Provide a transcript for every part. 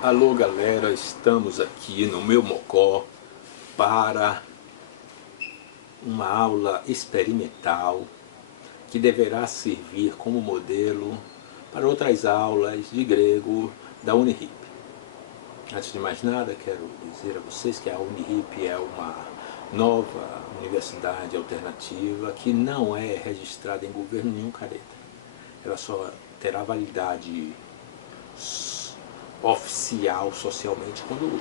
Alô galera, estamos aqui no meu mocó para uma aula experimental que deverá servir como modelo para outras aulas de grego da Unirip. Antes de mais nada, quero dizer a vocês que a Unirip é uma nova universidade alternativa que não é registrada em governo nenhum careta. Ela só terá validade oficial socialmente quando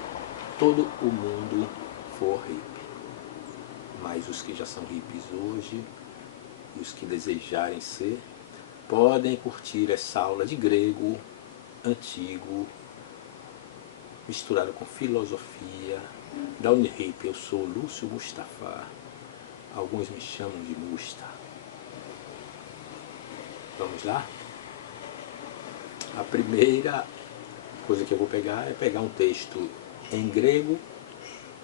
todo o mundo for hippie. Mas os que já são hippies hoje e os que desejarem ser podem curtir essa aula de grego antigo misturado com filosofia da Unirip. Eu sou Lúcio Mustafa, alguns me chamam de Musta. Vamos lá? A primeira coisa que eu vou pegar é pegar um texto em grego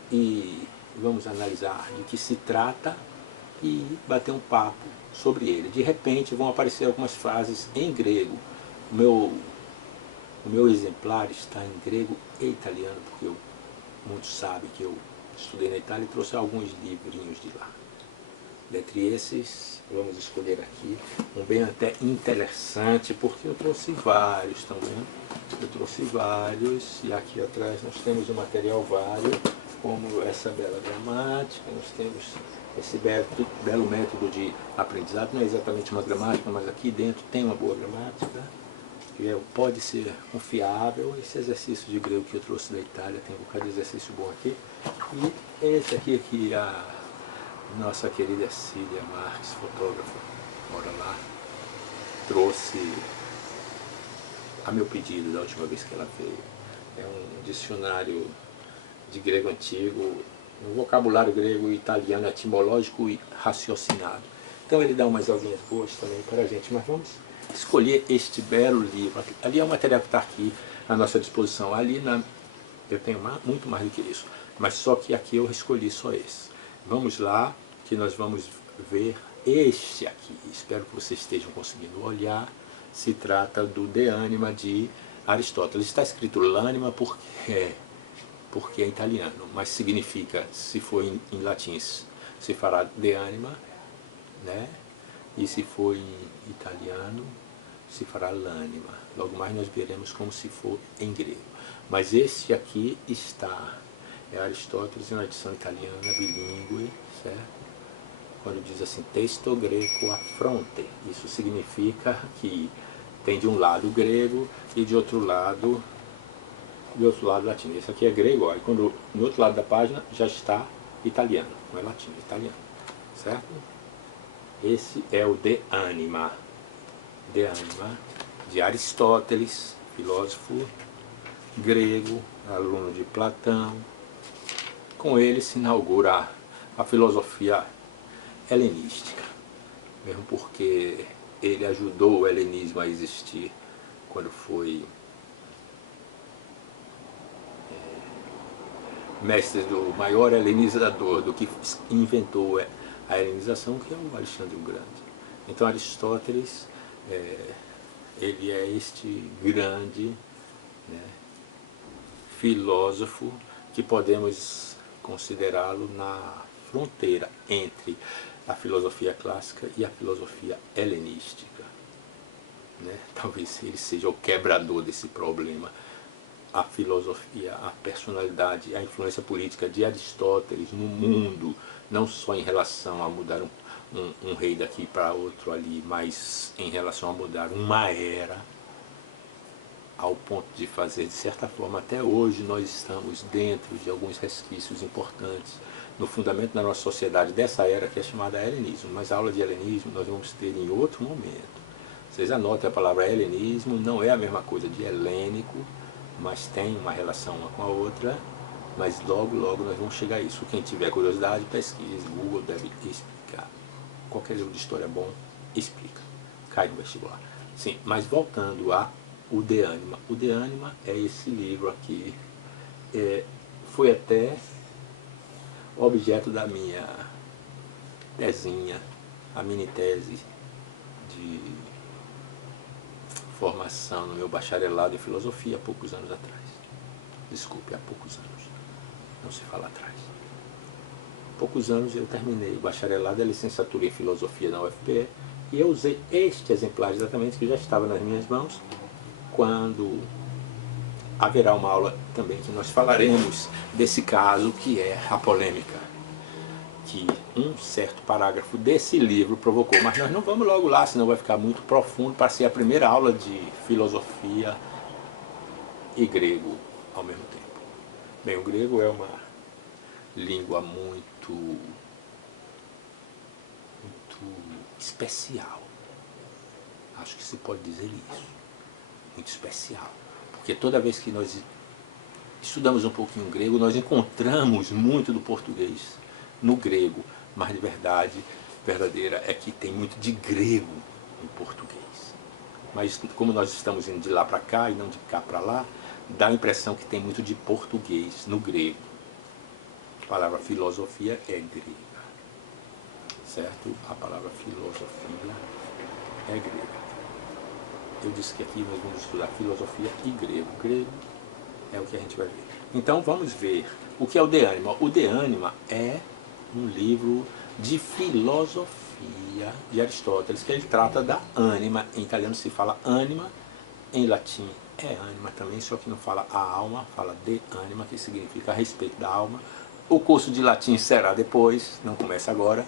e vamos analisar de que se trata e bater um papo sobre ele. De repente vão aparecer algumas frases em grego. O meu exemplar está em grego e italiano, porque muitos sabem que eu estudei na Itália e trouxe alguns livrinhos de lá. Dentre esses, vamos escolher aqui um bem até interessante, porque eu trouxe vários, estão vendo? Eu trouxe vários, e aqui atrás nós temos um material vário, como essa bela gramática, nós temos esse belo método de aprendizado, não é exatamente uma gramática, mas aqui dentro tem uma boa gramática, que pode ser confiável. Esse exercício de grego que eu trouxe da Itália, tem um bocado de exercício bom aqui, e esse aqui que a nossa querida Cília Marques, fotógrafa, mora lá, trouxe a meu pedido da última vez que ela veio. É um dicionário de grego antigo, um vocabulário grego e italiano etimológico e raciocinado. Então ele dá umas aulinhas boas também para a gente, mas vamos escolher este belo livro. Ali é o material que está aqui à nossa disposição. Ali eu tenho muito mais do que isso, mas só que aqui eu escolhi só esse. Vamos lá, que nós vamos ver este aqui. Espero que vocês estejam conseguindo olhar. Se trata do De Anima de Aristóteles. Está escrito Lânima porque é italiano, mas significa, se for em latim, se fará De Anima, né? E se for em italiano, se fará Lânima. Logo mais nós veremos como se for em grego. Mas este aqui está, é Aristóteles em uma edição italiana, bilíngue, certo? Quando diz assim, texto greco a fronte, isso significa que tem de um lado grego e de outro lado latim. Esse aqui é grego, ó, e quando no outro lado da página já está italiano, não é latim, é italiano, certo? Esse é o De Anima de Aristóteles, filósofo grego, aluno de Platão. Com ele se inaugura a filosofia helenística, mesmo porque ele ajudou o helenismo a existir quando foi mestre do maior helenizador, do que inventou a helenização, que é o Alexandre o Grande. Então Aristóteles, ele é este grande, né, filósofo que podemos considerá-lo na fronteira entre a filosofia clássica e a filosofia helenística, né? Talvez ele seja o quebrador desse problema. A filosofia, a personalidade, a influência política de Aristóteles no mundo, não só em relação a mudar um rei daqui para outro ali, mas em relação a mudar uma era, ao ponto de fazer, de certa forma, até hoje nós estamos dentro de alguns resquícios importantes no fundamento da nossa sociedade dessa era que é chamada helenismo. Mas a aula de helenismo nós vamos ter em outro momento. Vocês anotem, a palavra helenismo não é a mesma coisa de helênico, mas tem uma relação uma com a outra, mas logo nós vamos chegar a isso. Quem tiver curiosidade, pesquise, Google deve explicar. Qualquer livro de história bom explica, cai no vestibular. Sim, mas voltando a o De Anima. O De Anima é esse livro aqui, foi até objeto da minha tesinha, a mini tese de formação no meu bacharelado em filosofia há poucos anos atrás. Desculpe, há poucos anos. Não se fala atrás. Há poucos anos eu terminei o bacharelado e a licenciatura em filosofia na UFPE e eu usei este exemplar exatamente que já estava nas minhas mãos quando haverá uma aula também que nós falaremos desse caso que é a polêmica que um certo parágrafo desse livro provocou, mas nós não vamos logo lá, senão vai ficar muito profundo para ser a primeira aula de filosofia e grego ao mesmo tempo. Bem, o grego é uma língua muito especial, acho que se pode dizer isso, muito especial, porque toda vez que nós estudamos um pouquinho grego, nós encontramos muito do português no grego, mas de verdade verdadeira é que tem muito de grego em português. Mas como nós estamos indo de lá para cá e não de cá para lá, dá a impressão que tem muito de português no grego. A palavra filosofia é grega, certo? A palavra filosofia é grega. Eu disse que aqui nós vamos estudar filosofia e grego. Grego é o que a gente vai ver. Então vamos ver o que é o De Anima. O De Anima é um livro de filosofia de Aristóteles, que ele trata da ânima. Em italiano se fala anima, em latim é ânima também, só que não fala a alma, fala de anima, que significa a respeito da alma. O curso de latim será depois, não começa agora,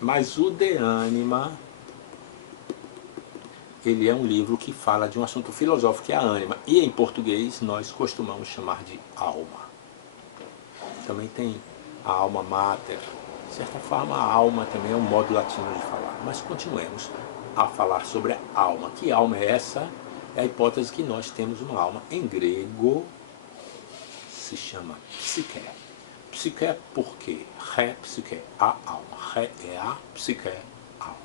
mas o De Anima, ele é um livro que fala de um assunto filosófico que é a ânima, e em português nós costumamos chamar de alma. Também tem a alma mater, de certa forma a alma também é um modo latino de falar, mas continuemos a falar sobre a alma. Que alma é essa? É a hipótese que nós temos uma alma. Em grego se chama psique. Psique por quê? Ré, psique, a alma. Ré é a, psique, alma.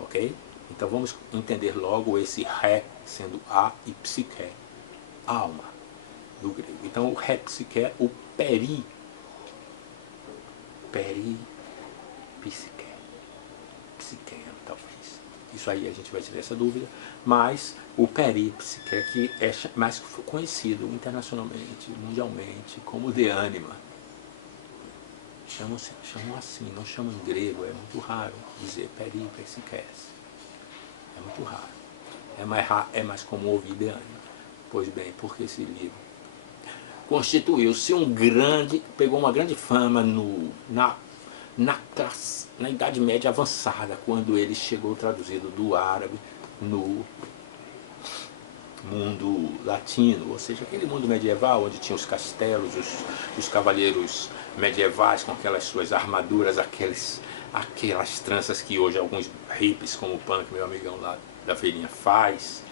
Ok? Então vamos entender logo esse ré sendo a e psique, alma, do grego. Então o ré psique, o peri, psique, psique, talvez. Isso aí a gente vai tirar essa dúvida, mas o peripsique, que é mais conhecido internacionalmente, mundialmente, como De Anima. Chamam assim, não chamam em grego, é muito raro dizer peripsique. É muito raro. É mais comum ouvir De Anima. Pois bem, porque esse livro constituiu-se pegou uma grande fama na Idade Média avançada, quando ele chegou traduzido do árabe no mundo latino, ou seja, aquele mundo medieval onde tinha os castelos, os cavaleiros medievais com aquelas suas armaduras, aquelas tranças que hoje alguns hippies como o Punk, meu amigão lá da feirinha, faz.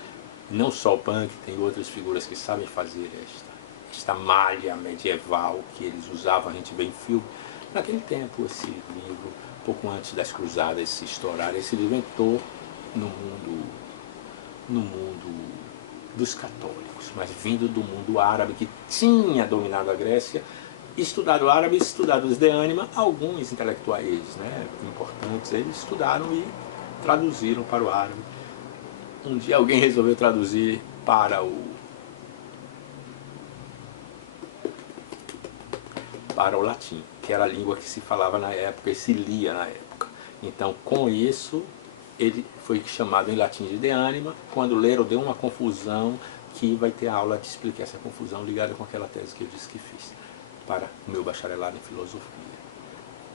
Não só o Punk, tem outras figuras que sabem fazer esta malha medieval que eles usavam, a gente vê em filme. Naquele tempo, esse livro, pouco antes das cruzadas se estourarem, esse livro entrou no mundo dos católicos, mas vindo do mundo árabe, que tinha dominado a Grécia, estudado árabe, estudado os De Anima, alguns intelectuais, né, importantes, eles estudaram e traduziram para o árabe. Um dia alguém resolveu traduzir para o latim, que era a língua que se falava na época e se lia na época. Então, com isso, ele foi chamado em latim de De Anima. Quando leram, deu uma confusão, que vai ter a aula de explicar essa confusão ligada com aquela tese que eu disse que fiz para o meu bacharelado em filosofia.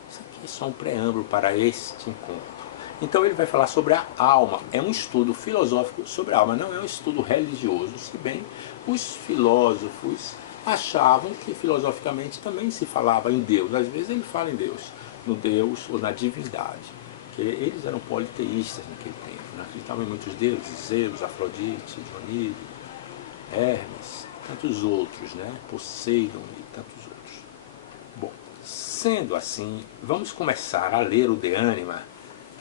Isso aqui é só um preâmbulo para este encontro. Então ele vai falar sobre a alma. É um estudo filosófico sobre a alma, não é um estudo religioso, se bem os filósofos achavam que filosoficamente também se falava em Deus. Às vezes ele fala em Deus, no Deus ou na divindade, porque eles eram politeístas naquele tempo, não acreditavam em muitos deuses, Zeus, Afrodite, Dionísio, Hermes, tantos outros, né? Poseidon e tantos outros. Bom, sendo assim, vamos começar a ler o De Anima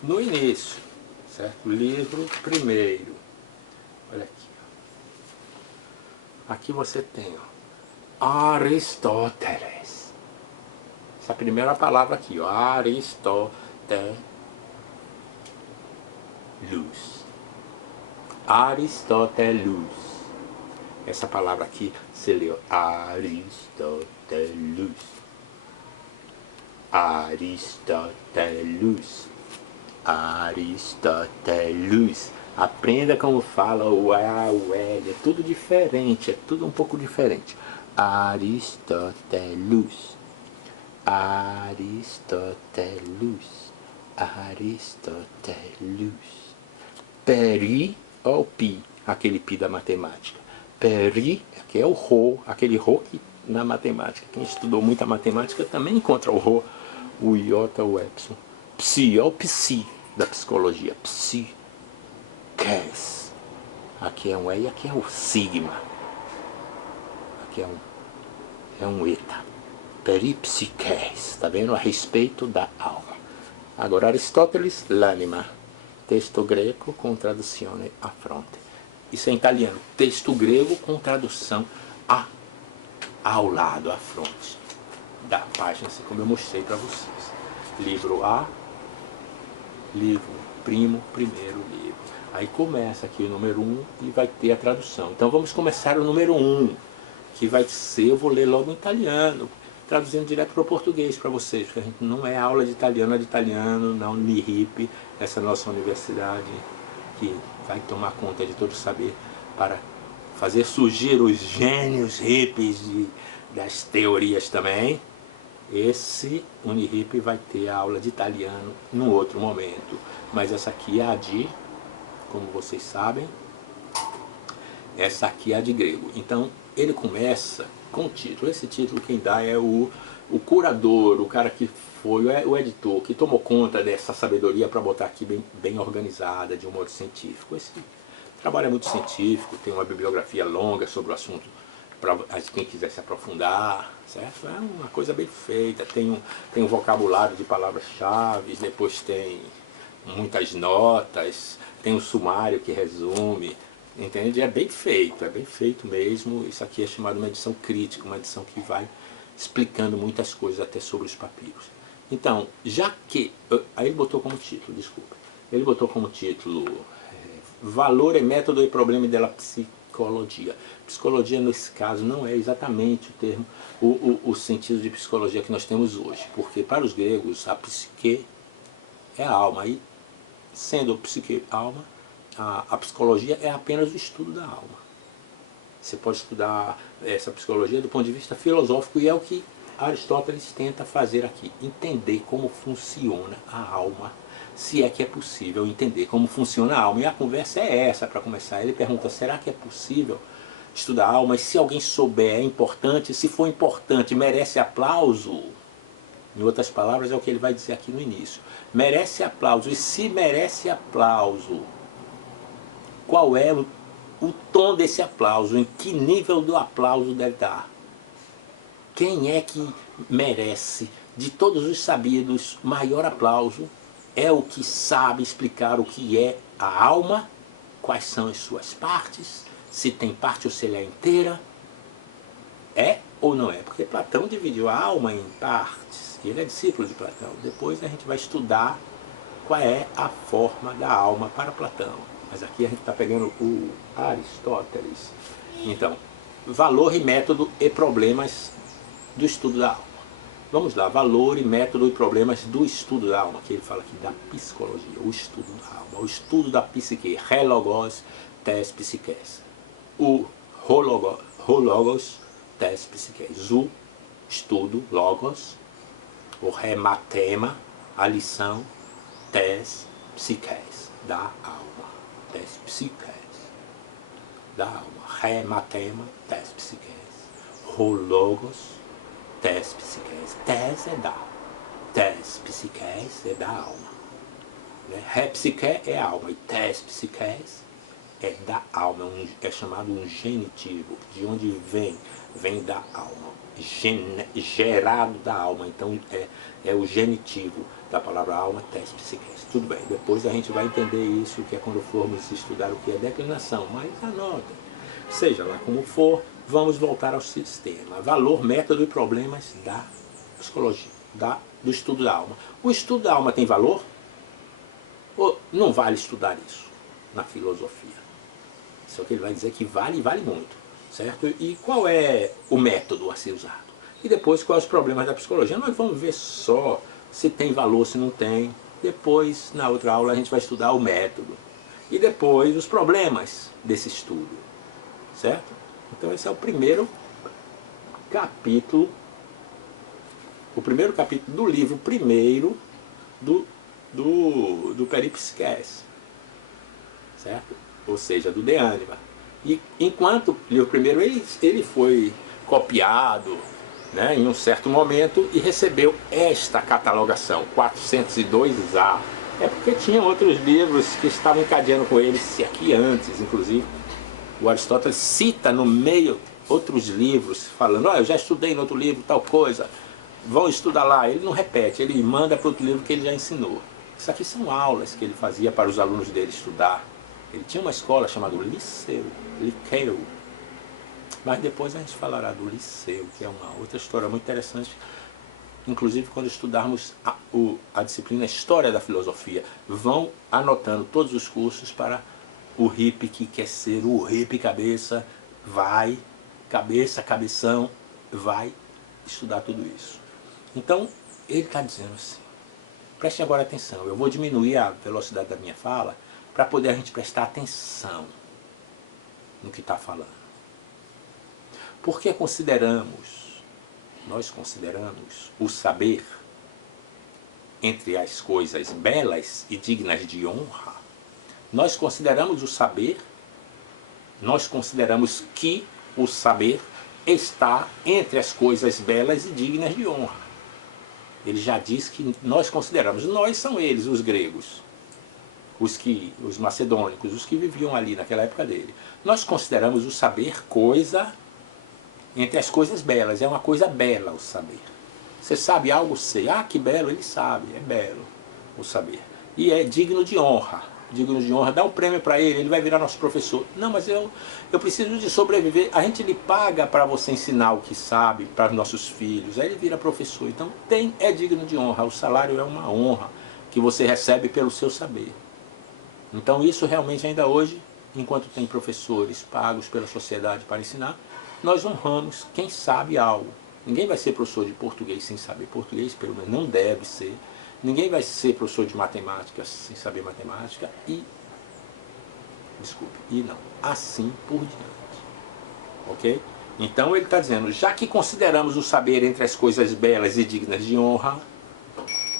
no início, certo? Livro primeiro. Olha aqui. Aqui você tem, ó, Aristóteles. Essa primeira palavra aqui, ó, Aristóteles. Aristóteles. Essa palavra aqui se leu Aristóteles. Aristóteles. Aristóteles. Aprenda como fala o A, o L, é tudo diferente, é tudo um pouco diferente. Aristóteles. Aristoteles. Aristoteles. Peri, ó o pi, aquele pi da matemática. Peri, que é o rho, aquele rho que na matemática, quem estudou muita matemática também encontra o rho, o iota, o epsilon. Psi, ó o psi da psicologia. Psi. Kes. Aqui é um E e aqui é o sigma. Aqui é um eta. Peripsiques, tá vendo? A respeito da alma. Agora Aristóteles, l'anima. Texto grego com traduzione a fronte. Isso é em italiano. Texto grego com tradução ao lado, à fronte da página, assim como eu mostrei para vocês. Livro A, livro primo, primeiro livro. Aí começa aqui o número 1 e vai ter a tradução. Então vamos começar o número 1, que vai ser, eu vou ler logo em italiano, traduzindo direto para o português para vocês, porque a gente não é aula de italiano na Unirip, essa nossa universidade que vai tomar conta de todo o saber para fazer surgir os gênios hippies das teorias também. Esse Unirip vai ter a aula de italiano num outro momento, mas essa aqui é a de, como vocês sabem, essa aqui é a de grego. Então ele começa com o título. Esse título quem dá é o curador, o cara que foi o editor, que tomou conta dessa sabedoria para botar aqui bem organizada, de um modo científico. Esse trabalho é muito científico, tem uma bibliografia longa sobre o assunto, para quem quiser se aprofundar, certo? É uma coisa bem feita, tem um vocabulário de palavras-chave, depois tem muitas notas, tem um sumário que resume, entende? É bem feito mesmo. Isso aqui é chamado uma edição crítica, uma edição que vai explicando muitas coisas até sobre os papiros. Então, já que... Aí ele botou como título, desculpa. Ele botou como título Valor e método e problema della psicologia. Psicologia, nesse caso, não é exatamente o termo, o sentido de psicologia que nós temos hoje. Porque para os gregos, a psique é a alma. E sendo psique alma, a psicologia é apenas o estudo da alma. Você pode estudar essa psicologia do ponto de vista filosófico, e é o que Aristóteles tenta fazer aqui. Entender como funciona a alma, se é que é possível entender como funciona a alma. E a conversa é essa, para começar. Ele pergunta, será que é possível estudar a alma? E se alguém souber, é importante? Se for importante, merece aplauso? Em outras palavras, é o que ele vai dizer aqui no início. Merece aplauso. E se merece aplauso, qual é o tom desse aplauso? Em que nível do aplauso deve dar? Quem é que merece, de todos os sabidos, maior aplauso? É o que sabe explicar o que é a alma, quais são as suas partes, se tem parte ou se ela é inteira. É ou não é? Porque Platão dividiu a alma em partes, e ele é discípulo de Platão. Depois a gente vai estudar qual é a forma da alma para Platão. Mas aqui a gente está pegando o Aristóteles. Então, valor e método e problemas do estudo da alma. Vamos lá, valor e método e problemas do estudo da alma, que ele fala aqui da psicologia, o estudo da alma, o estudo da psique, re logos, tes psiques. O hologos, tes psiques. O estudo, logos, o rematema, a lição, tes psiques, da alma, tes psiques, da alma. Rematema, tes psiques. Hologos, tes psiques. Tes é da. Tes psiques é da alma. Repsique é alma. E tes psiques é da alma. É chamado um genitivo. De onde vem? Vem da alma. Gerado da alma. Então é o genitivo da palavra alma, tes psiques. Tudo bem. Depois a gente vai entender isso, que é quando formos estudar o que é declinação. Mas anota. Seja lá como for, vamos voltar ao sistema. Valor, método e problemas da psicologia, do estudo da alma. O estudo da alma tem valor? Ou não vale estudar isso na filosofia? Isso é o que ele vai dizer, que vale e vale muito. certo? E qual é o método a ser usado? E depois, quais os problemas da psicologia? Nós vamos ver só se tem valor, se não tem. Depois, na outra aula, a gente vai estudar o método. E depois, os problemas desse estudo, certo? Então, esse é o primeiro capítulo do livro primeiro do Peripsiquese, certo? Ou seja, do De Anima. E enquanto o livro primeiro ele foi copiado, né, em um certo momento e recebeu esta catalogação, 402A. É porque tinha outros livros que estavam encadeando com ele, se aqui antes, inclusive. O Aristóteles cita no meio outros livros, falando, eu já estudei no outro livro tal coisa, vão estudar lá. Ele não repete, ele manda para outro livro que ele já ensinou. Isso aqui são aulas que ele fazia para os alunos dele estudar. Ele tinha uma escola chamada Liceu, mas depois a gente falará do Liceu, que é uma outra história muito interessante. Inclusive, quando estudarmos a disciplina História da Filosofia, vão anotando todos os cursos para o hippie que quer ser o hippie cabeça, vai, cabeção, vai estudar tudo isso. Então, ele está dizendo assim, preste agora atenção, eu vou diminuir a velocidade da minha fala para poder a gente prestar atenção no que está falando. Porque nós consideramos o saber entre as coisas belas e dignas de honra. Nós consideramos o saber, nós consideramos que o saber está entre as coisas belas e dignas de honra. Ele já diz que nós consideramos, nós são eles, os gregos, os macedônicos, os que viviam ali naquela época dele. Nós consideramos o saber coisa entre as coisas belas, é uma coisa bela o saber. Você sabe algo, sei, que belo, ele sabe, é belo o saber. E é digno de honra, dá um prêmio para ele vai virar nosso professor. Não, mas eu preciso de sobreviver. A gente lhe paga para você ensinar o que sabe para os nossos filhos, aí ele vira professor. Então é digno de honra, o salário é uma honra que você recebe pelo seu saber. Então isso realmente ainda hoje, enquanto tem professores pagos pela sociedade para ensinar, nós honramos quem sabe algo. Ninguém vai ser professor de português sem saber português, pelo menos não deve ser. Ninguém vai ser professor de matemática sem saber matemática e não, assim por diante. Ok? Então ele está dizendo, já que consideramos o saber entre as coisas belas e dignas de honra,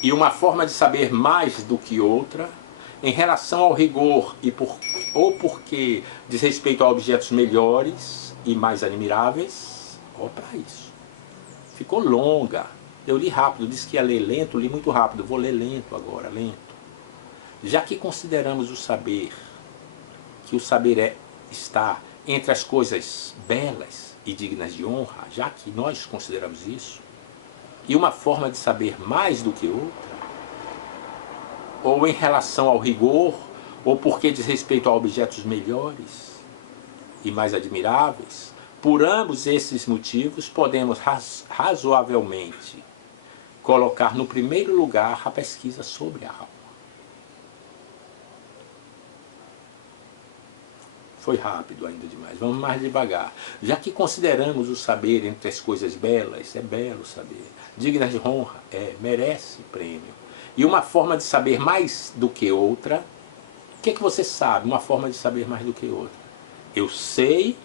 e uma forma de saber mais do que outra, em relação ao rigor ou porque diz respeito a objetos melhores e mais admiráveis, para isso. Ficou longa. Eu li rápido, disse que ia ler lento, li muito rápido. Vou ler lento agora, lento. Já que consideramos o saber, que o saber está entre as coisas belas e dignas de honra, já que nós consideramos isso, e uma forma de saber mais do que outra, ou em relação ao rigor, ou porque diz respeito a objetos melhores e mais admiráveis, por ambos esses motivos podemos razoavelmente colocar no primeiro lugar a pesquisa sobre a alma. Foi rápido ainda demais, vamos mais devagar. Já que consideramos o saber entre as coisas belas, é belo saber, dignas de honra, merece prêmio. E uma forma de saber mais do que outra, o que você sabe? Uma forma de saber mais do que outra. Eu sei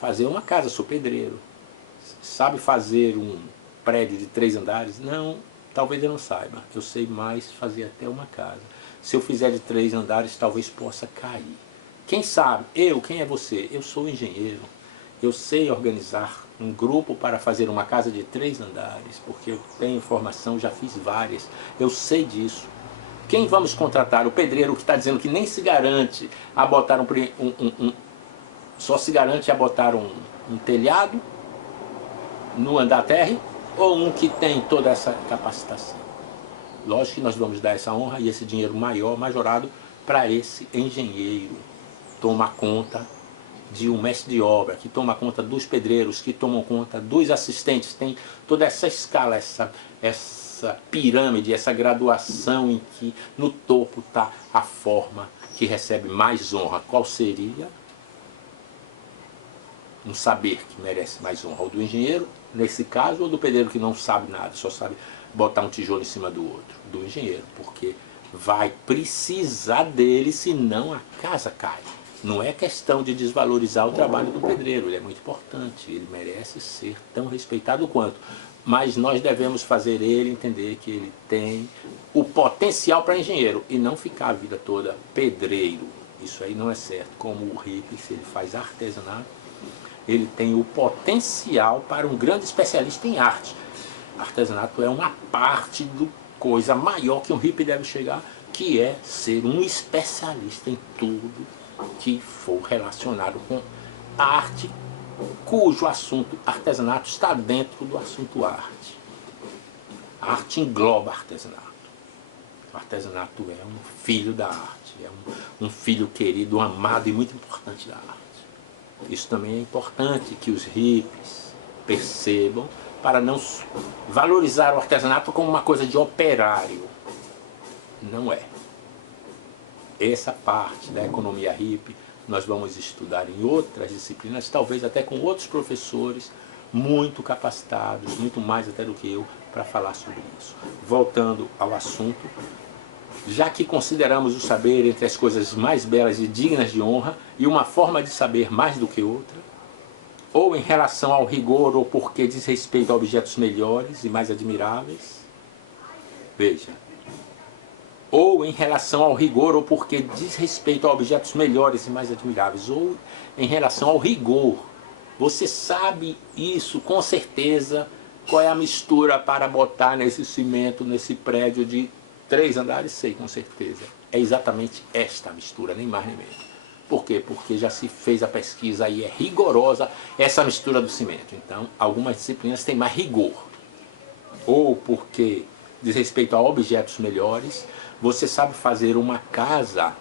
fazer uma casa, sou pedreiro. Sabe fazer um prédio de 3 andares? Não, talvez eu não saiba. Eu sei mais fazer até uma casa. Se eu fizer de 3 andares, talvez possa cair. Quem sabe? Quem é você? Eu sou engenheiro. Eu sei organizar um grupo para fazer uma casa de 3 andares, porque eu tenho formação, já fiz várias. Eu sei disso. Quem vamos contratar? O pedreiro que está dizendo que nem se garante a botar só se garante a botar um telhado no andar térreo, ou um que tem toda essa capacitação? Lógico que nós vamos dar essa honra e esse dinheiro maior, majorado, para esse engenheiro tomar conta de um mestre de obra, que toma conta dos pedreiros, que tomam conta dos assistentes. Tem toda essa escala, essa pirâmide, essa graduação em que no topo está a forma que recebe mais honra. Qual seria? um saber que merece mais honra? O do engenheiro, nesse caso, ou do pedreiro que não sabe nada, só sabe botar um tijolo em cima do outro? Do engenheiro, porque vai precisar dele, senão a casa cai. Não é questão de desvalorizar o trabalho do pedreiro, ele é muito importante, ele merece ser tão respeitado quanto. Mas nós devemos fazer ele entender que ele tem o potencial para engenheiro e não ficar a vida toda pedreiro. Isso aí não é certo. Como o hippie, se ele faz artesanato, ele tem o potencial para um grande especialista em arte. Artesanato é uma parte do coisa maior que um hippie deve chegar, que é ser um especialista em tudo que for relacionado com arte, cujo assunto artesanato está dentro do assunto arte. A arte engloba artesanato. O artesanato é um filho da arte, é um filho querido, amado e muito importante da arte. Isso também é importante que os hippies percebam, para não valorizar o artesanato como uma coisa de operário. Não é. Essa parte da economia hippie nós vamos estudar em outras disciplinas, talvez até com outros professores muito capacitados, muito mais até do que eu, para falar sobre isso. Voltando ao assunto, já que consideramos o saber entre as coisas mais belas e dignas de honra, e uma forma de saber mais do que outra, ou em relação ao rigor ou porque diz respeito a objetos melhores e mais admiráveis, veja, ou em relação ao rigor ou porque diz respeito a objetos melhores e mais admiráveis, ou em relação ao rigor. Você sabe isso com certeza, qual é a mistura para botar nesse cimento, nesse prédio de 3 andares? Sei com certeza. É exatamente esta mistura, nem mais nem menos. Por quê? Porque já se fez a pesquisa e é rigorosa essa mistura do cimento. Então, algumas disciplinas têm mais rigor. Ou porque diz respeito a objetos melhores, você sabe fazer uma casa,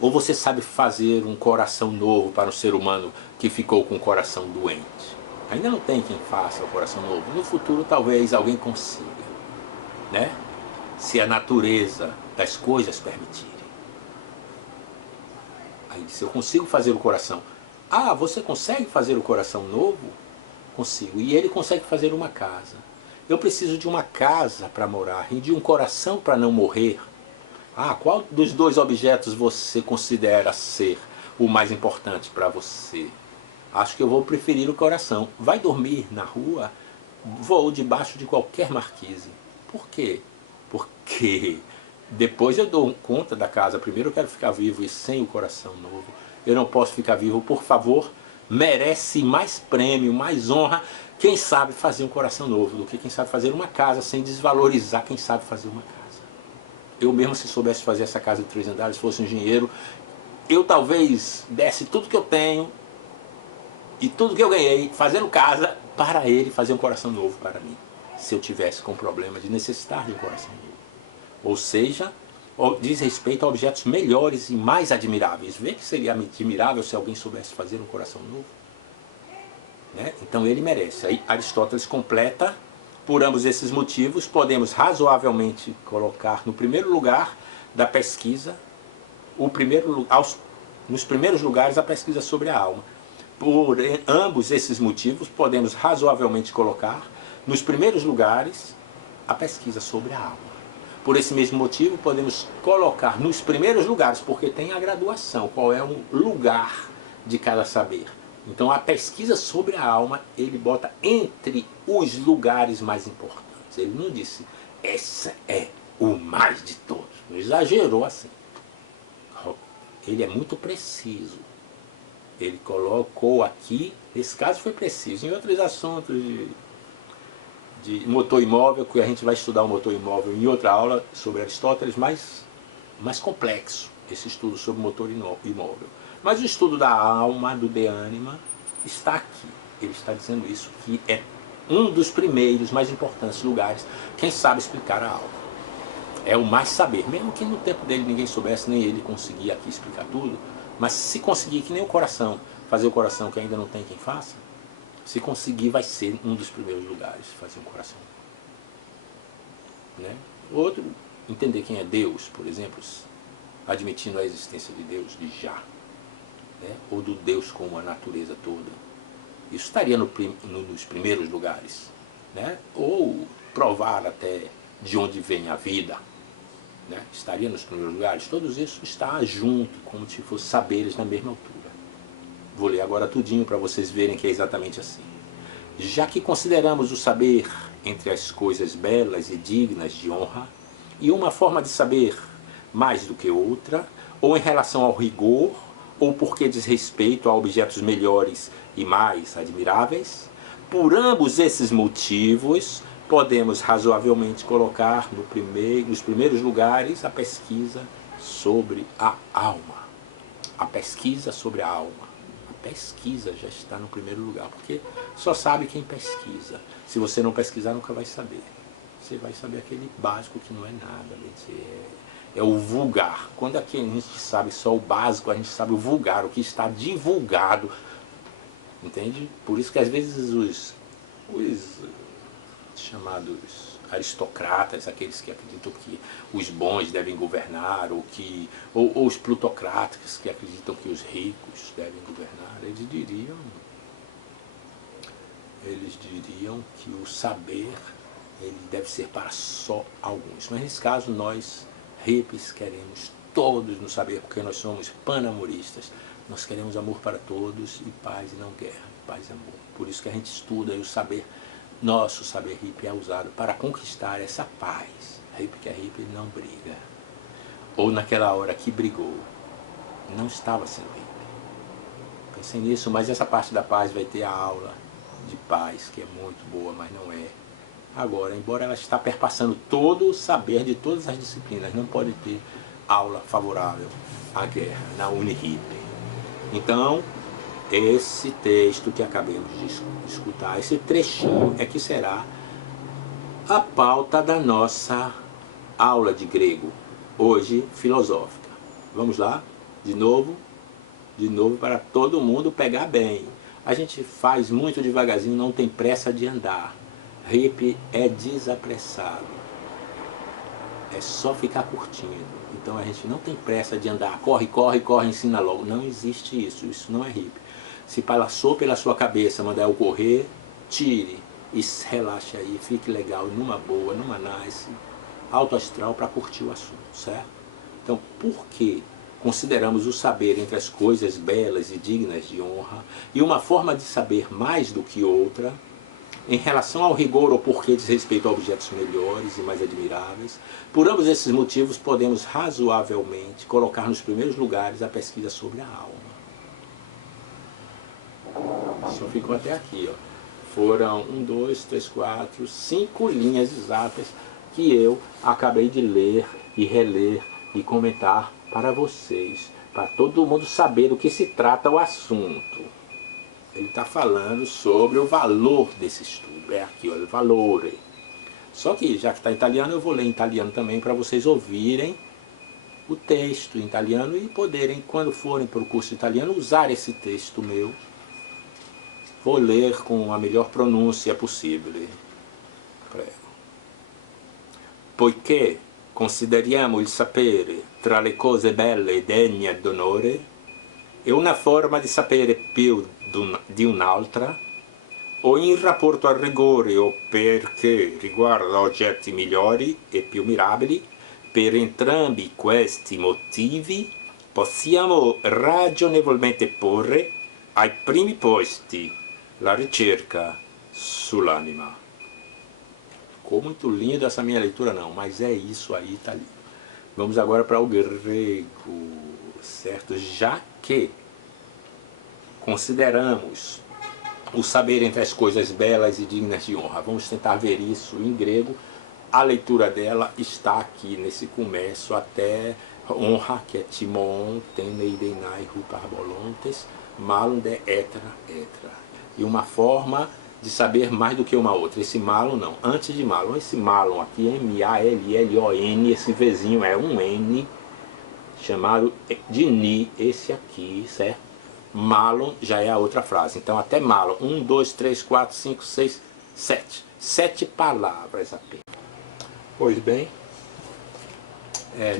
ou você sabe fazer um coração novo para um ser humano que ficou com o coração doente. Ainda não tem quem faça o coração novo. No futuro talvez alguém consiga, né? Se a natureza das coisas permitirem. Aí disse, eu consigo fazer o coração. Ah, você consegue fazer o coração novo? Consigo. E ele consegue fazer uma casa. Eu preciso de uma casa para morar e de um coração para não morrer. Ah, qual dos dois objetos você considera ser o mais importante para você? Acho que eu vou preferir o coração. Vai dormir na rua? Vou debaixo de qualquer marquise. Por quê? Porque depois eu dou conta da casa. Primeiro eu quero ficar vivo e sem o coração novo. Eu não posso ficar vivo, por favor. Merece mais prêmio, mais honra quem sabe fazer um coração novo do que quem sabe fazer uma casa, sem desvalorizar quem sabe fazer uma casa. Eu mesmo, se soubesse fazer essa casa de 3 andares, fosse um engenheiro, eu talvez desse tudo que eu tenho e tudo que eu ganhei fazendo casa para ele fazer um coração novo para mim, se eu tivesse com problema de necessitar de um coração novo. Ou seja, diz respeito a objetos melhores e mais admiráveis. Vê que seria admirável se alguém soubesse fazer um coração novo, né? Então ele merece. Aí Aristóteles completa: por ambos esses motivos, podemos razoavelmente colocar no primeiro lugar da pesquisa, nos primeiros lugares, a pesquisa sobre a alma. Por ambos esses motivos, podemos razoavelmente colocar nos primeiros lugares a pesquisa sobre a alma. Por esse mesmo motivo, podemos colocar nos primeiros lugares, porque tem a graduação, qual é o lugar de cada saber. Então a pesquisa sobre a alma, ele bota entre os lugares mais importantes. Ele não disse, essa é o mais de todos. Não exagerou assim. Ele é muito preciso. Ele colocou aqui, nesse caso foi preciso. Em outros assuntos de motor imóvel, que a gente vai estudar o motor imóvel em outra aula sobre Aristóteles, mais complexo, esse estudo sobre motor imóvel. Mas o estudo da alma, do de ânima, está aqui. Ele está dizendo isso, que é um dos primeiros, mais importantes lugares, quem sabe explicar a alma. É o mais saber, mesmo que no tempo dele ninguém soubesse, nem ele conseguia aqui explicar tudo, mas se conseguir, que nem o coração, fazer o coração que ainda não tem quem faça, se conseguir vai ser um dos primeiros lugares, fazer um coração. Né? Outro, entender quem é Deus, por exemplo, admitindo a existência de Deus, de já. né? Ou do Deus como a natureza toda. Isso estaria nos primeiros lugares, né? Ou provar até de onde vem a vida, né? Estaria nos primeiros lugares. Todos isso está junto, como se fossem saberes na mesma altura. Vou ler agora tudinho para vocês verem que é exatamente assim. Já que consideramos o saber entre as coisas belas e dignas de honra, e uma forma de saber mais do que outra, ou em relação ao rigor, ou porque diz respeito a objetos melhores e mais admiráveis, por ambos esses motivos, podemos razoavelmente colocar nos primeiros lugares a pesquisa sobre a alma. A pesquisa sobre a alma. A pesquisa já está no primeiro lugar, porque só sabe quem pesquisa. Se você não pesquisar, nunca vai saber. Você vai saber aquele básico que não é nada, é o vulgar. Quando aqui a gente sabe só o básico, a gente sabe o vulgar, o que está divulgado, entende? Por isso que às vezes os chamados aristocratas, aqueles que acreditam que os bons devem governar, ou os plutocratas que acreditam que os ricos devem governar, eles diriam que o saber ele deve ser para só alguns. Mas nesse caso nós, hippies, queremos todos no saber, porque nós somos panamoristas. Nós queremos amor para todos e paz e não guerra, paz e amor. Por isso que a gente estuda e o saber, nosso saber hippie é usado para conquistar essa paz. Hippie que é hippie, ele não briga. Ou naquela hora que brigou, não estava sendo hippie. Pensem nisso, mas essa parte da paz vai ter a aula de paz, que é muito boa, mas não é. Agora, embora ela está perpassando todo o saber de todas as disciplinas, não pode ter aula favorável à guerra na Unihip. Então, esse texto que acabamos de escutar, esse trechinho é que será a pauta da nossa aula de grego, hoje filosófica. Vamos lá? De novo para todo mundo pegar bem. A gente faz muito devagarzinho, não tem pressa de andar. Hippie é desapressado, é só ficar curtindo. Então a gente não tem pressa de andar, corre, corre, corre, ensina logo. Não existe isso, isso não é hippie. Se passou pela sua cabeça mandar eu correr, tire e relaxe aí, fique legal, numa boa, numa nice, alto astral para curtir o assunto, certo? Então, por que consideramos o saber entre as coisas belas e dignas de honra, e uma forma de saber mais do que outra, em relação ao rigor ou porque diz respeito a objetos melhores e mais admiráveis, por ambos esses motivos podemos razoavelmente colocar nos primeiros lugares a pesquisa sobre a alma. Só ficou até aqui, ó. Foram 1, 2, 3, 4, 5 linhas exatas que eu acabei de ler e reler e comentar para vocês, para todo mundo saber do que se trata o assunto. Ele está falando sobre o valor desse estudo. É aqui, olha, valore. Só que, já que está em italiano, eu vou ler em italiano também para vocês ouvirem o texto em italiano e poderem, quando forem para o curso de italiano, usar esse texto meu. Vou ler com a melhor pronúncia possível. Prego. Poiché consideriamo il sapere tra le cose belle e degne d'onore, è una forma di sapere più di un'altra, o in rapporto al rigore o perché riguarda oggetti migliori e più mirabili. Per entrambi questi motivi possiamo ragionevolmente porre ai primi posti la ricerca sull'anima. Ficou muito linda essa minha leitura não, mas é isso aí, tá lindo. Vamos agora para o grego, certo? Já que consideramos o saber entre as coisas belas e dignas de honra, vamos tentar ver isso em grego. A leitura dela está aqui nesse começo até honra, que é timon, teneidenai ruparbolontes, malum de etra, etra. E uma forma de saber mais do que uma outra. Esse malum não, antes de malum, esse malum aqui, M-A-L-L-O-N, esse Vzinho é um N, chamado de ni, esse aqui, certo? Malum já é a outra frase. Então até malum, 1, 2, 3, 4, 5, 6, 7. 7 palavras apenas. Pois bem,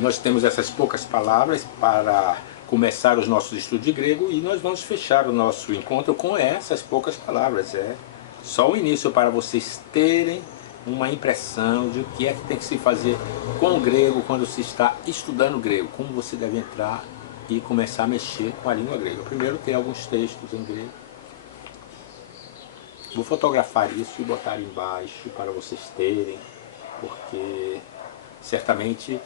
nós temos essas poucas palavras para começar os nossos estudos de grego e nós vamos fechar o nosso encontro com essas poucas palavras. É só o início para vocês terem uma impressão de o que é que tem que se fazer com o grego quando se está estudando grego, como você deve entrar e começar a mexer com a língua grega. Primeiro tem alguns textos em grego. Vou fotografar isso e botar embaixo para vocês terem, porque certamente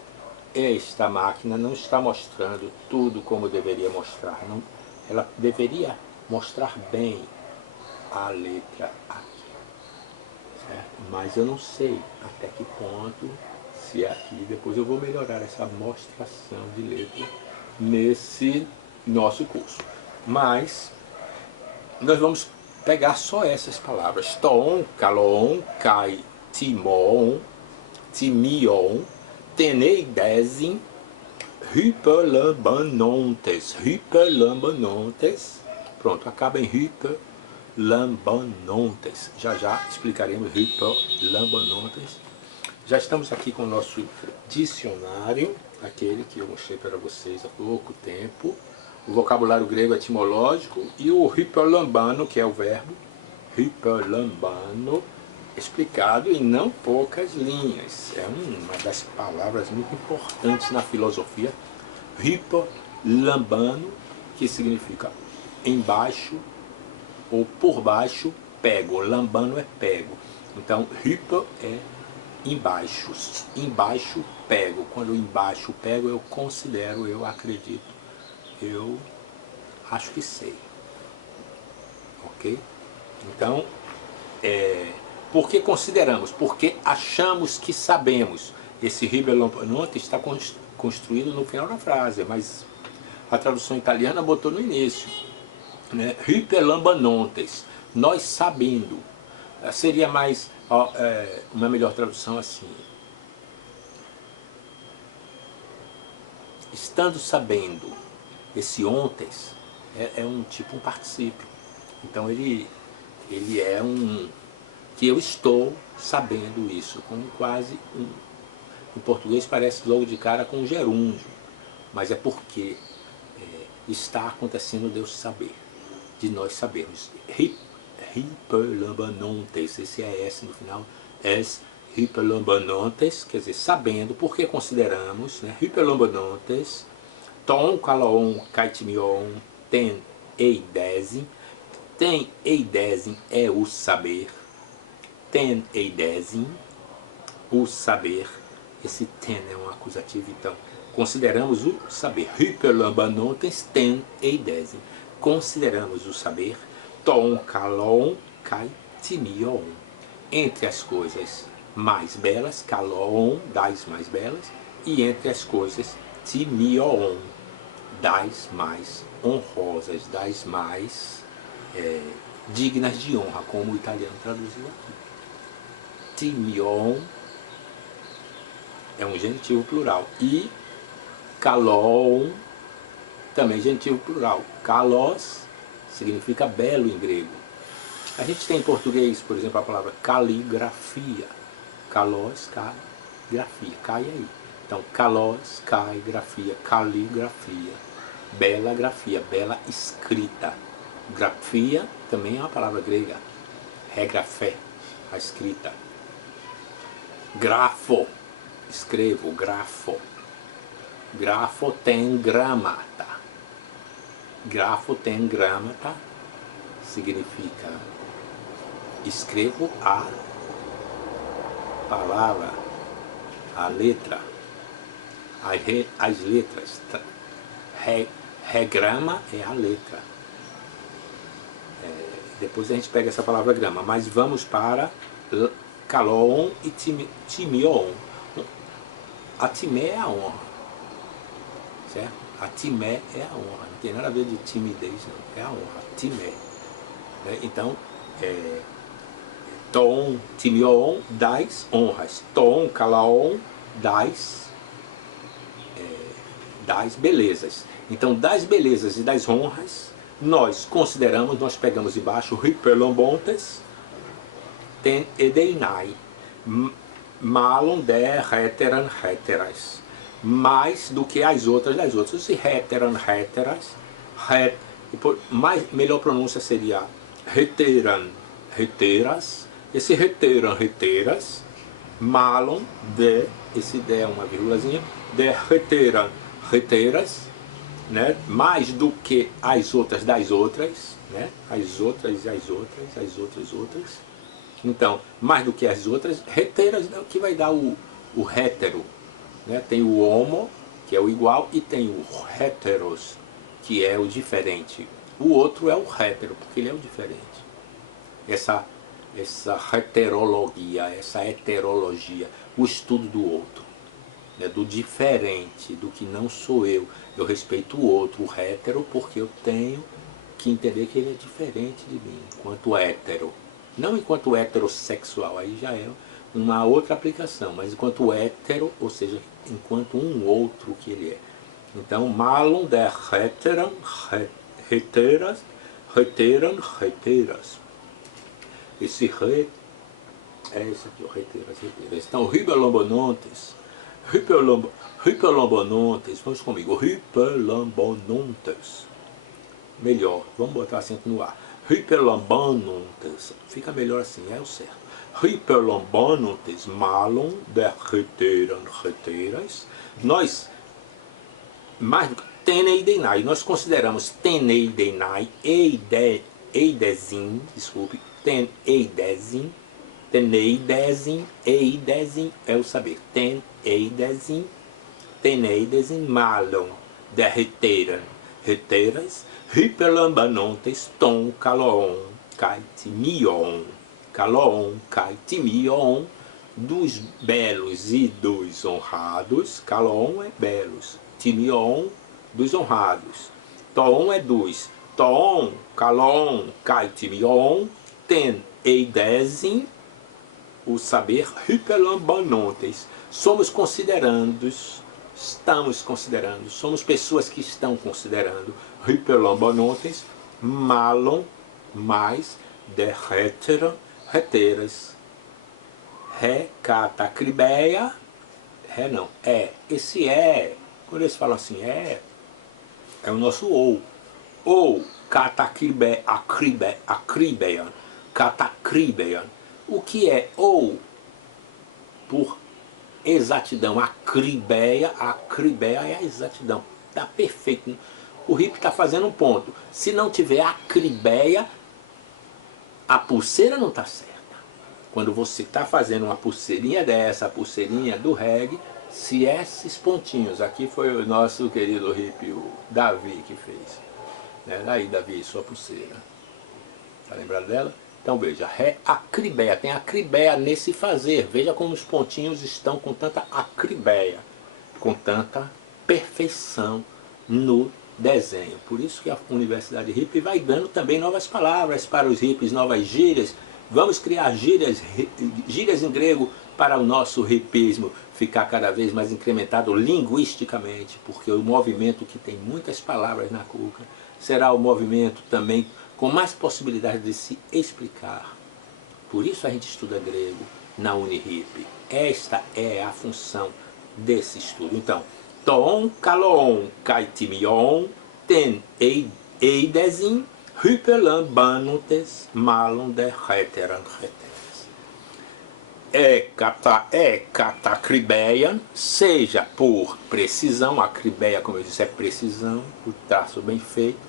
esta máquina não está mostrando tudo como deveria mostrar. Não, ela deveria mostrar bem a letra aqui, certo? Mas eu não sei até que ponto, se é aqui, depois eu vou melhorar essa mostração de letra nesse nosso curso. Mas nós vamos pegar só essas palavras: ton, calon, kai, timon, timion, teneidesin, hyperlambanontes. Hyperlambanontes. Pronto, acaba em hyperlambanontes. Já já explicaremos hyperlambanontes. Já estamos aqui com o nosso dicionário, aquele que eu mostrei para vocês há pouco tempo. O vocabulário grego etimológico e o hyperlambano, que é o verbo hyperlambano, explicado em não poucas linhas. É uma das palavras muito importantes na filosofia. Hyperlambano, que significa embaixo ou por baixo, pego. Lambano é pego. Então, hyper é embaixo. Embaixo, pego. Quando embaixo pego, eu considero, eu acredito, eu acho que sei. Ok? Então, por que consideramos? Porque achamos que sabemos. Esse hyperlambanontes está construído no final da frase, mas a tradução italiana botou no início, né? Hyperlambanontes, nós sabendo. Seria mais, uma melhor tradução assim: estando sabendo. Esse ontes é um particípio. Então ele é que eu estou sabendo isso, com quase em português parece logo de cara com gerúndio, mas é porque está acontecendo de eu saber, de nós sabermos. Hyperlambanontes, esse é S no final, es hyperlambanontes, quer dizer, sabendo, porque consideramos, né? Hyperlambanontes, ton, calon, kaitimion, ten, eidesin. Ten eidesin é o saber. Ten eidesin, o saber. Esse ten é um acusativo, então consideramos o saber. Hyperlambanontes ten eidesin. Consideramos o saber. Ton, calon, kai, timion. Entre as coisas mais belas, calon, das mais belas, e entre as coisas timion, das mais honrosas, das mais dignas de honra, como o italiano traduziu aqui. Timion é um genitivo plural. E kalon também genitivo plural. Kalos significa belo em grego. A gente tem em português, por exemplo, a palavra caligrafia. Kalos, caligrafia. Cai aí. Então, kalos, caligrafia, caligrafia. Bela grafia, bela escrita. Grafia também é uma palavra grega. Regrafé, a escrita. Grafo, escrevo, grafo. Grafo tem gramata. Grafo tem gramata significa escrevo a palavra, a letra, as letras. Regrama é a letra. Depois a gente pega essa palavra grama, mas vamos para calon e timion. A timé é a honra, certo? A timé é a honra, não tem nada a ver de timidez, não, é a honra, timé. Então, ton, timion, das honras. Ton, calaon, das belezas. Então, das belezas e das honras, nós consideramos, nós pegamos embaixo, hyperlambontes, ten edeinai, malon de heteran heteras. mais do que as outras das outras. Se heteran, heteras, melhor pronúncia seria heteran, heteras. Esse heteran, heteras, malon de, esse de é uma vírgulazinha, de heteran, heteras, né? Mais do que as outras das outras, né? As outras, as outras, as outras. Então, mais do que as outras, heteras é o que vai dar o hétero, né? Tem o homo, que é o igual, e tem o heteros, que é o diferente. O outro é o hétero, porque ele é o diferente. Essa heterologia, essa heterologia, o estudo do outro, né? Do diferente, do que não sou eu. Eu respeito o outro, o hétero, porque eu tenho que entender que ele é diferente de mim, enquanto hétero. Não enquanto heterossexual, aí já é uma outra aplicação, mas enquanto hétero, ou seja, enquanto um outro que ele é. Então, malum der heteran, heteras, heteran, heteras. Esse re é esse aqui, o heteras, heteras. Então, hyperlambonontes, hyperlambonontes, vamos comigo, hyperlambonontes. Melhor, vamos botar acento no ar. Hyperlambonontes, fica melhor assim, é o certo. Hyperlambonontes, malum der heteran, heteras. Nós, mais do que teneidenai, nós consideramos teneidenai, eidezin, desculpe, teneidesin, eidezin é o saber, teneidesin, malum der heteran, heteras, hyperlambonontes, ton, caloon, caetimion, dos belos e dos honrados. Caloon é belos, timion, dos honrados. Ton é dos, ton, caloon, caetimion, ten, eidezin, o saber, hyperlambonontes. Somos pessoas que estão considerando hyperlambonontes, malon, mais, de heteran, heteras. Ré, catacribeia, ré não, é. Esse é, quando eles falam assim, é o nosso ou. Ou, catacribeia, catacribeia. O que é ou? Por exatidão, acribeia é a exatidão. Está perfeito. O hippie está fazendo um ponto. Se não tiver acribeia, a pulseira não está certa. Quando você está fazendo uma pulseirinha dessa, a pulseirinha do reggae, se esses pontinhos, aqui foi o nosso querido hippie, o Davi, que fez. Né? Daí, Davi, sua pulseira. Está lembrado dela? Então veja, ré, acribeia, tem acribeia nesse fazer. Veja como os pontinhos estão com tanta acribeia, com tanta perfeição no desenho. Por isso que a Universidade Hippie vai dando também novas palavras para os hippies, novas gírias. Vamos criar gírias em grego para o nosso hippismo ficar cada vez mais incrementado linguisticamente, porque o movimento que tem muitas palavras na cuca será o movimento também com mais possibilidade de se explicar. Por isso a gente estuda grego na Unihip. Esta é a função desse estudo. Então, ton, caloon, caetimion, ten, eidezin, hyperlambonontes, malum de heteran, heteras. Catacribeia, seja por precisão, a cribeia, como eu disse, é precisão, o traço bem feito,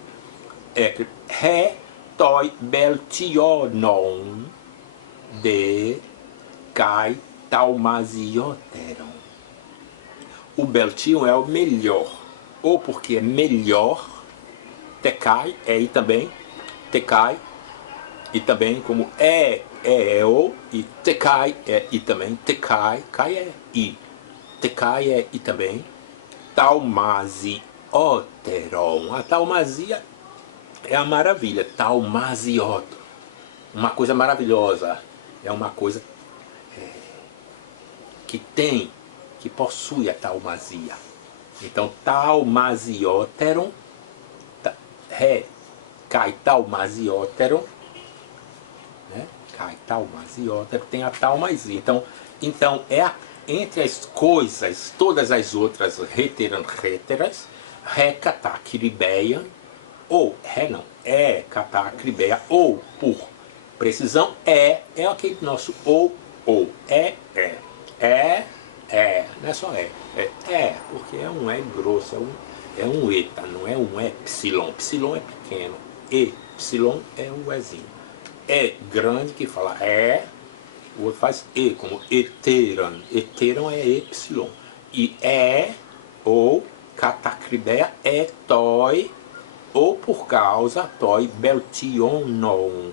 re, toi, beltionon, de, kai, taumasioteron. O beltion é o melhor, ou porque é melhor, tecai, é e também, tecai, e também como o, e tecai é e também, tecai, cai é e, tecai é e também, taumasioteron. A taumasia é a maravilha, taumasioto, uma coisa maravilhosa, é uma coisa que possui a taumasia. Então, taumasioteron, re, cai taumasioteron, né? Cai taumasioteron, tem a taumasia. Então é entre as coisas, todas as outras heteras, recatacribeia, ou, não, catacribeia, ou, por precisão, é aquele nosso ou, não é só porque é um é grosso, é um eta, não é um epsilon, epsilon é pequeno, epsilon é um ezinho, é grande que fala o outro faz e, como heteron, heteron é epsilon, e ou catacribeia toi, ou por causa toi beltionon,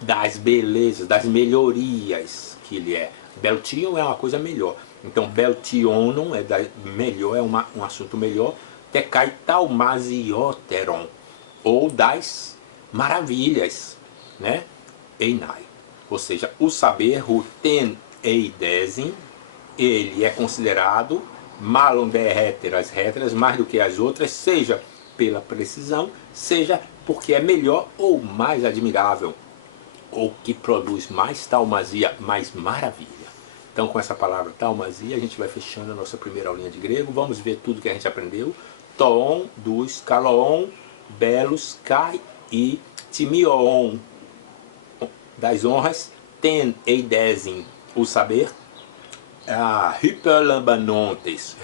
das belezas, das melhorias que ele é. Beltion é uma coisa melhor. Então, beltionon é melhor, é um assunto melhor. Tecai taumasioteron, ou das maravilhas, né? Einai. Ou seja, o saber, o ten eidesin, ele é considerado malon de heteras, mais do que as outras, seja pela precisão, seja porque é melhor ou mais admirável, ou que produz mais taumasia, mais maravilha. Então, com essa palavra taumasia, a gente vai fechando a nossa primeira aulinha de grego. Vamos ver tudo que a gente aprendeu. Toon, dus, kaloon, belos, kai e timion. Das honras, ten eidesin, o saber. Hyperlambanontes,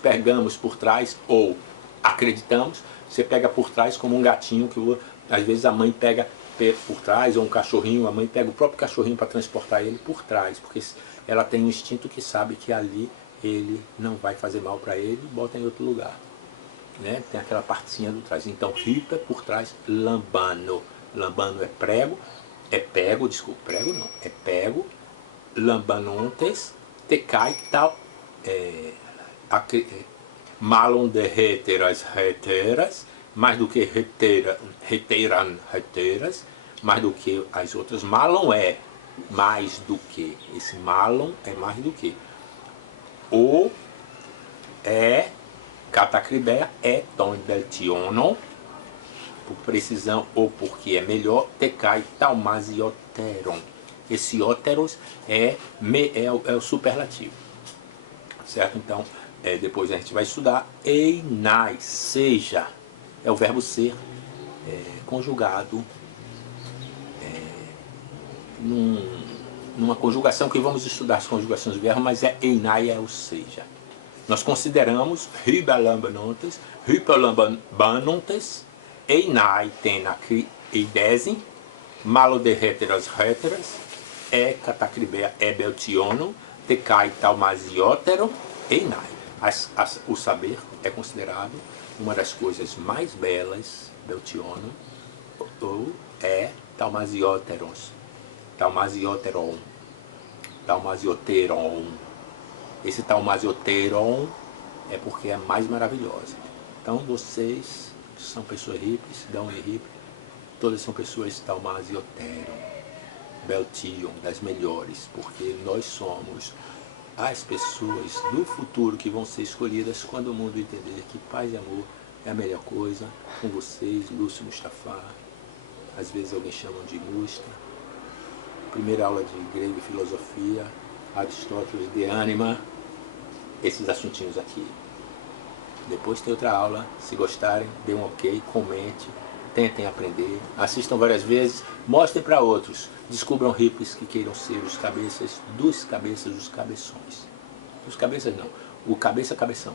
pegamos por trás, ou acreditamos, você pega por trás como um gatinho que às vezes a mãe pega por trás, ou um cachorrinho, a mãe pega o próprio cachorrinho para transportar ele por trás, porque ela tem um instinto que sabe que ali ele não vai fazer mal para ele, e bota em outro lugar, né? Tem aquela partezinha do trás. Então, hyper por trás, lambano, lambano é prego, é pego, lambanontes, tecai tal, malon de heteras, mais do que heteras, mais do que as outras. Malon é mais do que, esse malon é mais do que. O catacribeia ton beltionon, por precisão ou porque é melhor, tecai taumasioteron. Esse óteros é o superlativo, certo? Então, depois a gente vai estudar einai, seja, é o verbo ser conjugado numa conjugação que vamos estudar as conjugações do verbo, mas einai é o seja. Nós consideramos hyperlambanontes, einai ten eidesin, malo de heteras, catacribeia beltionum, tecai taumasioteron, einai. O saber é considerado uma das coisas mais belas, beltionum, ou taumasioteron. Esse taumasioteron é porque é mais maravilhosa. Então vocês são pessoas hippies, dão um hippie, todas são pessoas taumasioteron, beltion, das melhores, porque nós somos as pessoas do futuro que vão ser escolhidas quando o mundo entender que paz e amor é a melhor coisa. Com vocês, Lúcio Mustafa, às vezes alguém chama de Musta. Primeira aula de grego e filosofia, Aristóteles de ânima, esses assuntinhos aqui. Depois tem outra aula, se gostarem, dê um ok, comente, tentem aprender, assistam várias vezes, mostrem para outros, descubram hippies que queiram ser os cabeças dos cabeções. Os cabeças não, o cabeção.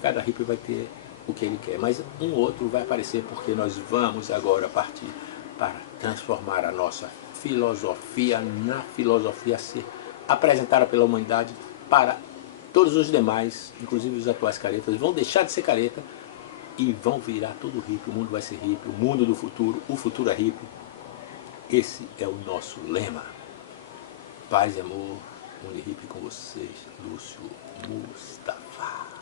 Cada hippie vai ter o que ele quer, mas um outro vai aparecer porque nós vamos agora partir para transformar a nossa filosofia na filosofia a ser apresentada pela humanidade para todos os demais, inclusive os atuais caretas, vão deixar de ser careta e vão virar tudo hippie. O mundo vai ser hippie, o mundo do futuro, o futuro é hippie. Esse é o nosso lema. Paz e amor, mundo hippie com vocês, Lúcio Mustafa.